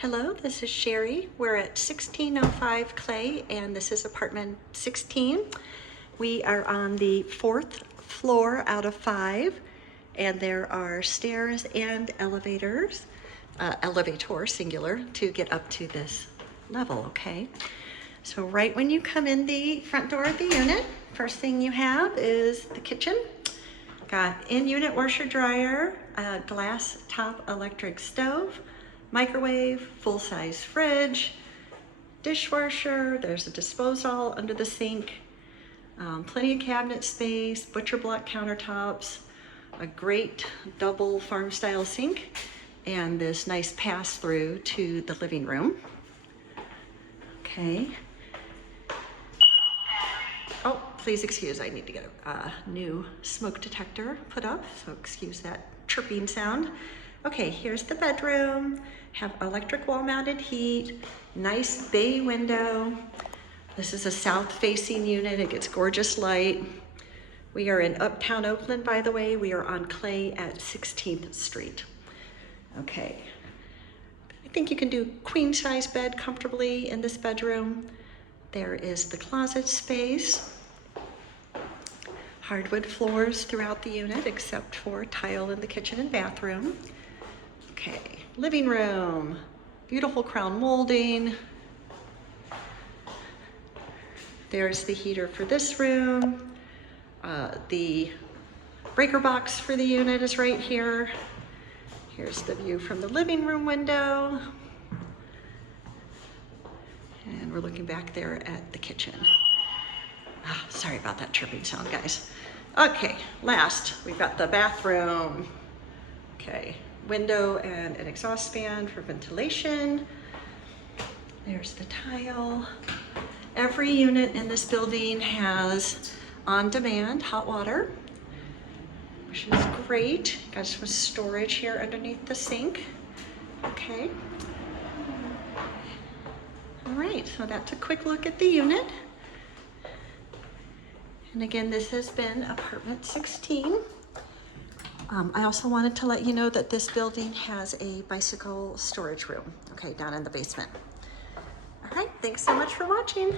Hello, this is Sheri. We're at 1605 Clay, and this is apartment 16. We are on the 4th floor out of 5, and there are stairs and elevators, elevator singular, to get up to this level, okay? So right when you come in the front door of the unit, first thing you have is the kitchen. Got in-unit washer dryer, a glass top electric stove, microwave, full-size fridge, dishwasher, there's a disposal under the sink, plenty of cabinet space, butcher block countertops, a great double farm-style sink, and this nice pass-through to the living room. Okay. Oh, please excuse, I need to get a new smoke detector put up, so excuse that chirping sound. Okay, here's the bedroom. Have electric wall-mounted heat, nice bay window. This is a south-facing unit. It gets gorgeous light. We are in Uptown Oakland, by the way. We are on Clay at 16th Street. Okay, I think you can do queen-size bed comfortably in this bedroom. There is the closet space. Hardwood floors throughout the unit except for tile in the kitchen and bathroom. Okay, living room, beautiful crown molding. There's the heater for this room. The breaker box for the unit is right here. Here's the view from the living room window. And we're looking back there at the kitchen. Oh, sorry about that chirping sound, guys. Okay, last, we've got the bathroom. Okay, window and an exhaust fan for ventilation. There's the tile. Every unit in this building has on-demand hot water, which is great. Got some storage here underneath the sink. Okay. All right, so that's a quick look at the unit. And again, this has been apartment 16. I also wanted to let you know that this building has a bicycle storage room, okay, down in the basement. All right, thanks so much for watching.